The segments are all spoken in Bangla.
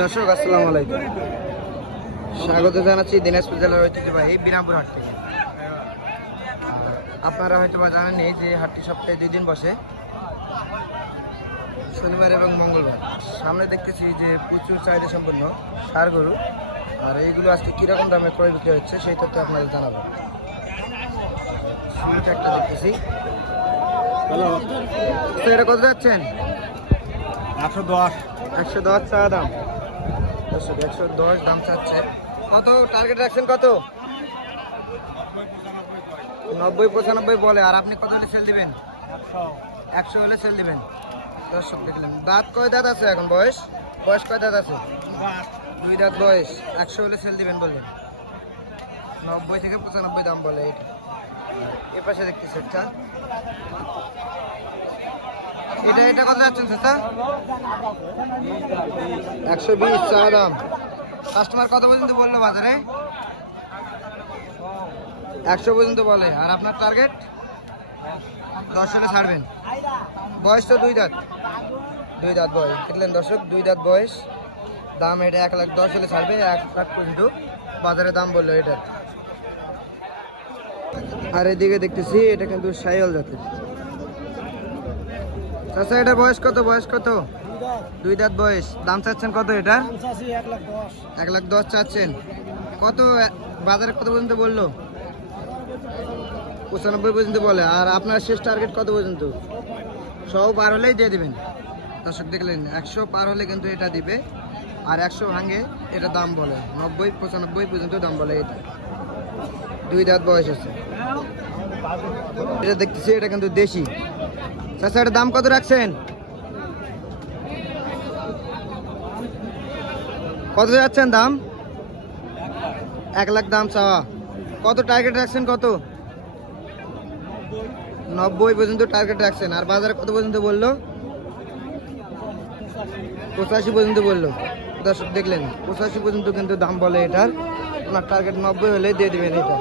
দর্শক আসসালামু আলাইকুম। স্বাগত জানাচ্ছি দিনাজপুর জেলার ঐতিহ্যবাহী বিরামপুর হাট থেকে। আপনারা হয়তো বা জানেন যে হাটটি সপ্তাহে দুই দিন বসে। শনিবার এবং মঙ্গলবার। সামনে দেখতেছি যে প্রচুর চাহিদা সম্পন্ন সার গরু। আর এইগুলো আজকে কীরকম দামে ক্রয় বিক্রি হচ্ছে সেই তথ্য আপনাদের জানাব। একটা দেখতেছি। এটা কত যাচ্ছেন? একশো দশ। একশো দশ চা দাম। দর্শক, একশো দশ, দাম চাচ্ছে। কত? টার্গেট রাখছেন কত? নব্বই, পঁচানব্বই বলে। আর আপনি কত হলে সেল দিবেন? একশো হলে সেল দিবেন। দর্শক, দেখলেন। দাঁত কয় দাঁত আছে এখন বয়স? বয়স কয় দাঁত আছে? দুই দাঁত বয়স। একশো হলে সেল দিবেন বললেন। নব্বই থেকে পঁচানব্বই দাম বলে এটা। এ পাশে দেখতেছি একটা। এটা এটা কত যাচ্ছেন চাচা একশো বিশ চা দাম। কাস্টমার কত পর্যন্ত বলল বাজারে? একশো পর্যন্ত বলে। আর আপনার টার্গেট দশ হলে ছাড়বেন। বয়স তো দুই দাঁত। দুই দাঁত বয়স। দেখলেন দর্শক দুই দাঁত বয়স। দাম এটা এক লাখ দশ হলে ছাড়বে এক লাখ পর্যন্ত বাজারে দাম বলল এটা। আর এদিকে দেখতেছি এটা কিন্তু সাইল জাতের। চাচা এটা বয়স কত? বয়স কত? দুই দাঁত বয়স। দাম চাচ্ছেন কত এটা? এক লাখ দশ চাচ্ছেন। কত বাজারে কত পর্যন্ত বলল? পঁচানব্বই পর্যন্ত বলে। আর আপনার শেষ টার্গেট কত পর্যন্ত? সব পার হলেই দিয়ে দিবেন। দর্শক দেখলেন, একশো পার হলে কিন্তু এটা দিবে। আর একশো ভাঙে এটা দাম বলে। নব্বই, পঁচানব্বই পর্যন্ত দাম বলে এটা। দুই দাঁত বয়স আছে। এটা দেখতেছি, এটা কিন্তু দেশি। চাচা এটার দাম কত রাখছেন? কত যাচ্ছেন দাম? এক লাখ দাম চাওয়া। কত টার্গেট রাখছেন কত? নব্বই পর্যন্ত টার্গেট রাখছেন। আর বাজারে কত পর্যন্ত বলল? পঁচাশি পর্যন্ত বলল। দর্শক, দেখলেন, পঁচাশি পর্যন্ত কিন্তু দাম বলে এটার। আপনার টার্গেট নব্বই হলে দিয়ে দেবেন এটা।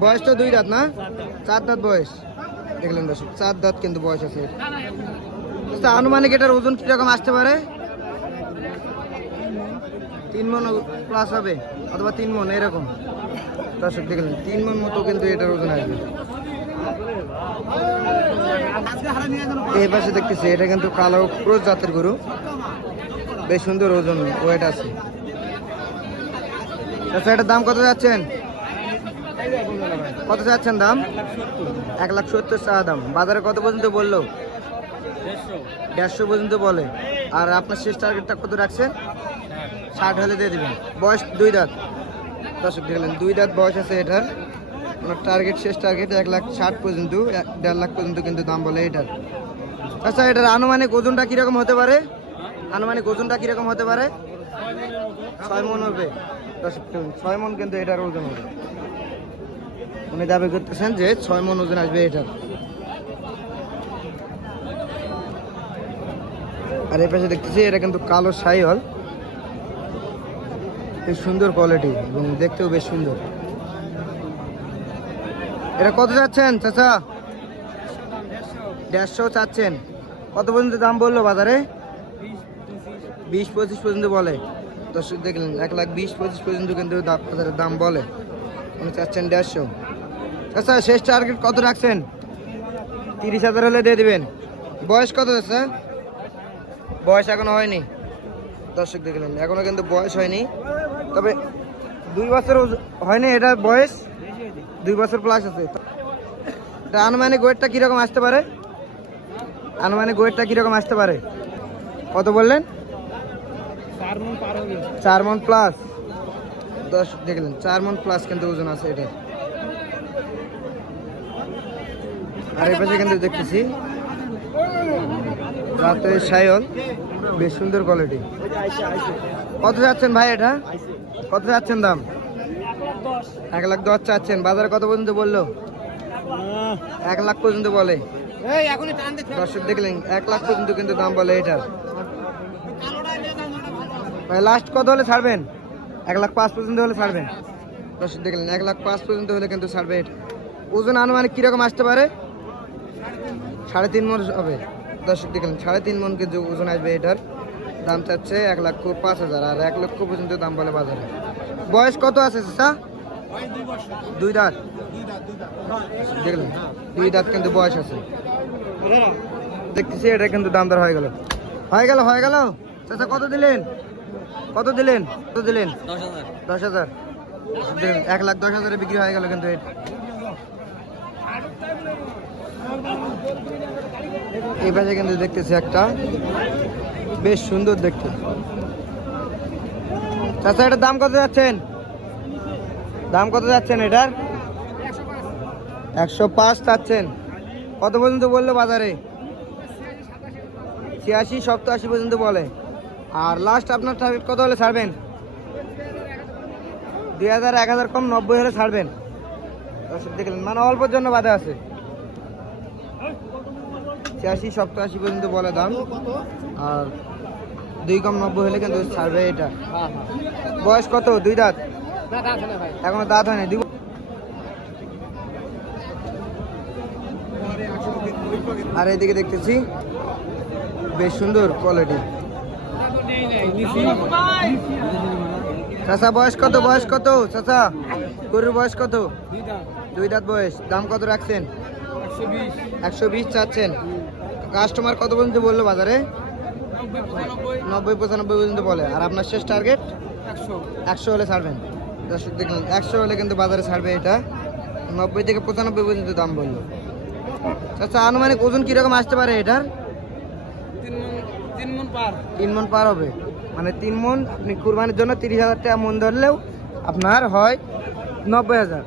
বয়স তো দুই দাঁত না? চার দাঁত বয়স। দেখলেন দর্শক চার দাঁত কিন্তু বয়স আছে। আচ্ছা, আনুমানিক এটার ওজন কীরকম আসতে পারে? তিন মন প্লাস হবে অথবা তিন মন এরকম। দর্শক দেখলেন তিন মন মতো কিন্তু এটার ওজন আসবে। এই পাশে দেখতেছি এটা কিন্তু কালো ক্রোজ জাতের গরু। বেশ সুন্দর ওজন ওয়েট আছে। আচ্ছা এটার দাম কত যাচ্ছেন? কত চাচ্ছেন দাম? এক লাখ সত্তর টাকা দাম। বাজারে কত পর্যন্ত বলল? দেড়শো পর্যন্ত বলে। আর আপনার শেষ টার্গেটটা কত রাখছেন ষাট হলে দিয়ে দেবেন। বয়স দুই দাঁত। দর্শক দেখলেন, দুই দাঁত বয়স আছে এটার। আপনার টার্গেট শেষ টার্গেট এক লাখ ষাট পর্যন্ত দেড় লাখ পর্যন্ত কিন্তু দাম বলে এটার। আচ্ছা এটার আনুমানিক ওজনটা কীরকম হতে পারে? আনুমানিক ওজনটা কীরকম হতে পারে? ছয় মন হবে। ছয় মন কিন্তু এটার ওজন হবে। উনি দাবি করতেছেন যে ছয় মন ওজন আসবে এটার। আর এই পাশে দেখতেছি এটা কিন্তু কালো সাইহল বেশ সুন্দর কোয়ালিটি এবং দেখতেও বেশ সুন্দর। এটা কত যাচ্ছেন, চাচা? দেড়শো চাচ্ছেন। কত পর্যন্ত দাম বলল বাজারে? বিশ পঁচিশ পর্যন্ত বলে। দর্শক দেখলেন, এক লাখ বিশ পঁচিশ পর্যন্ত কিন্তু বাজারের দাম বলে। উনি চাচ্ছেন দেড়শো। আচ্ছা শেষ টার্গেট কত রাখছেন? তিরিশ হাজার হলে দিয়ে দিবেন। বয়স কত আছে? বয়স এখনও হয়নি। দর্শক দেখলেন এখনও কিন্তু বয়স হয়নি। তবে দুই বছর হয়নি এটা বয়স? দুই বছর প্লাস আছে। এটা আনুমানিক ওয়েটটা কীরকম আসতে পারে? আনুমানিক ওয়েটটা কীরকম আসতে পারে? কত বললেন? চার মন চার মন প্লাস দশ দেখলেন চার মন প্লাস কিন্তু ওজন আছে এটা। আর এই পাশে কিন্তু দেখতেছি। রাতের সায়ল বেশ সুন্দর কোয়ালিটি কত যাচ্ছেন ভাই এটা? কত যাচ্ছেন দাম? এক লাখ দশ চাচ্ছেন। বাজারে কত পর্যন্ত বলল? এক লাখ পর্যন্ত বলে। দর্শক দেখলেন এক লাখ পর্যন্ত কিন্তু দাম বলে এটার লাস্ট কত হলে ছাড়বেন? এক লাখ পাঁচ পর্যন্ত হলে ছাড়বেন। দর্শক দেখলেন এক লাখ পাঁচ পর্যন্ত হলে কিন্তু ছাড়বে এটা। ওজন আনুমানিক কীরকম আসতে পারে? সাড়ে তিন মন হবে। দর্শক দেখলেন সাড়ে তিন মন কিন্তু ওজন আসবে এটার দাম চাচ্ছে এক লক্ষ পাঁচ হাজার আর এক লক্ষ পর্যন্ত দাম বলে বাজারে। বয়স কত আছে চাচা দুই দাঁত। দেখলেন দুই দাঁত কিন্তু বয়স আছে। দেখতেছি এটা কিন্তু দাম দর হয়ে গেল। হয়ে গেল হয়ে গেল? চাচা কত দিলেন? কত দিলেন? কত দিলেন? দশ হাজার। এক লাখ দশ হাজারে বিক্রি হয়ে গেল কিন্তু এটা এই পাশে কিন্তু দেখতেছি একটা। বেশ সুন্দর দেখতে। চাচা, এটার দাম কত যাচ্ছেন? দাম কত যাচ্ছেন এটার? একশো পাঁচ চাচ্ছেন। কত পর্যন্ত বলল বাজারে? ছিয়াশি, সপ্তাশি পর্যন্ত বলে। আর লাস্ট আপনার টার্গেট কত হলে ছাড়বেন? দুই হাজার, এক হাজার কম নব্বই হলে ছাড়বেন। দেখলেন মানে অল্পর জন্য বাধা আছে। ছিয়াশি, সপ্তাশি পর্যন্ত বলে দাম। আর দুই কম নব্বই হলে কিন্তু ছাড়বে এটা। বয়স কত? দুই দাঁত? এখনও দাঁত হয়নি। দিব আর এদিকে দেখতেছি, বেশ সুন্দর কোয়ালিটি চাচা, বয়স কত? বয়স কত? চাচা, গরুর বয়স কত? দুই দাঁত বয়স। দাম কত রাখছেন? একশো বিশ। চাচ্ছেন। কাস্টমার কত পর্যন্ত বলল বাজারে? নব্বই পঁচানব্বই। পর্যন্ত বলে। আর আপনার শেষ টার্গেট? একশো। হলে ছাড়বেন। দর্শক দেখলেন একশো হলে কিন্তু বাজারে ছাড়বে এটা। নব্বই থেকে পঁচানব্বই পর্যন্ত দাম বলল। আচ্ছা আনুমানিক ওজন কীরকম আসতে পারে এটার? তিন মন পার। তিন মন পার হবে। মানে তিন মন আপনি কুরবানির জন্য তিরিশ হাজার টাকা মন ধরলেও আপনার হয় নব্বই হাজার।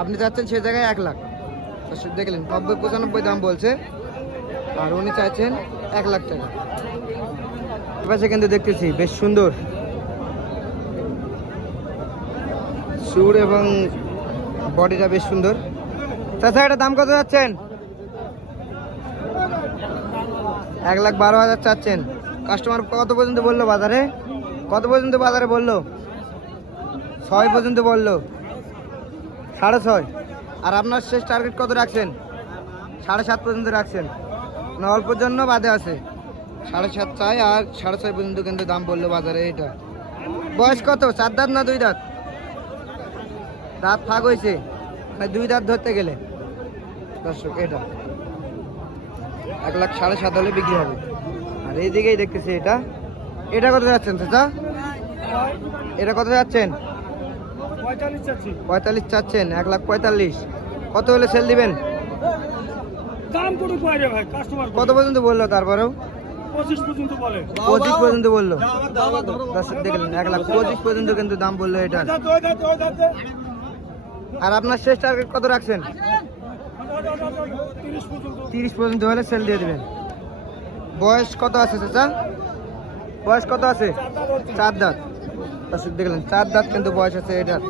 আপনি চাচ্ছেন সে জায়গায় এক লাখ। দেখলেন, নব্বই পঁচানব্বই দাম বলছে, আর উনি চাইছেন এক লাখ টাকা। পাশে কিন্তু দেখতেছি, বেশ সুন্দর। সুর এবং বডিটা বেশ সুন্দর। চাচা, এটা দাম কত যাচ্ছেন? এক লাখ বারো হাজার চাচ্ছেন। কাস্টমার কত পর্যন্ত বলল বাজারে? কত পর্যন্ত বাজারে বলল? ছয় পর্যন্ত বলল। সাড়ে ছয়। আর আপনার শেষ টার্গেট কত রাখছেন? সাড়ে সাত পর্যন্ত রাখছেন। না অল্পর জন্য বাদে আছে। সাড়ে সাত চাই আর সাড়ে ছয় পর্যন্ত কিন্তু দাম বলল বাজারে এটা বয়স কত? চার দাঁত না দুই দাঁত? দাঁত ফাঁক হয়েছে না দুই দাঁত ধরতে গেলে। দর্শক, এটা। এক লাখ সাড়ে সাত হলে বিক্রি হবে। আর এইদিকেই দেখতেছি এটা। এটা কত যাচ্ছেন, চাচা? এটা কত যাচ্ছেন? পঁয়তাল্লিশ চাচ্ছি। পঁয়তাল্লিশ চাচ্ছেন এক লাখ পঁয়তাল্লিশ। কত হলে সেল দিবেন? দাম করে পারে ভাই কাস্টমার কত পর্যন্ত বলল তারপরেও? পঁচিশ পর্যন্ত বলে। পঁচিশ পর্যন্ত বলল। দেখলেন এক লাখ পঁচিশ পর্যন্ত কিন্তু দাম বলল এটা। আর আপনার শেষ টার্গেট কত রাখছেন? তিরিশ পর্যন্ত। তিরিশ পর্যন্ত হলে সেল দিয়ে দেবেন। বয়স কত আছে চাচা? বয়স কত আছে। চার দাঁত। দর্শক দেখলেন চার দাঁত কিন্তু বয়স আছে এটার।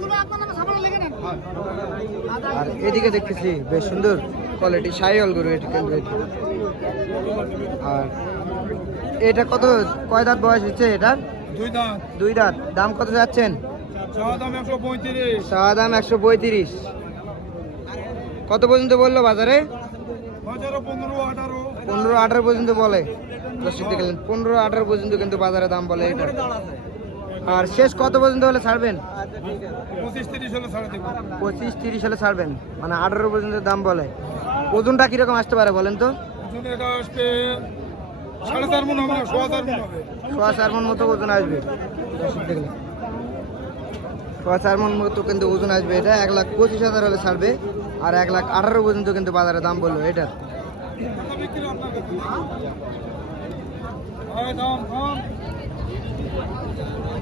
আর এদিকে দেখতেছি বেশ সুন্দর কোয়ালিটি সাইল গরু এটি কিন্তু আর এটা কত কয় দাঁত বয়স হচ্ছে এটার? দুই দাঁত। দুই দাঁত। দাম কত যাচ্ছেন? চাওয়া দাম একশো পঁয়ত্রিশ। কত পর্যন্ত বলল বাজারে পনেরো আঠারো। পনেরো আঠারো পর্যন্ত বলে। দর্শক দেখলেন পনেরো আঠারো পর্যন্ত কিন্তু বাজারে দাম বলে এটা। আর শেষ কত পর্যন্ত হলে ছাড়বেন? পঁচিশ তিরিশ হলে ছাড়বেন। মানে আঠারো পর্যন্ত দাম বলে। ওজনটা কীরকম আসতে পারে বলেন তো? সোয়া চার মন মতো ওজন আসবে। সোয়া চার মন মতো কিন্তু ওজন আসবে এটা। এক লাখ পঁচিশ হাজার হলে ছাড়বে। আর এক লাখ আঠারো পর্যন্ত কিন্তু বাজারে দাম বলল এটা। কত বিক্রি আপনার কাছে? আরে দাম কম।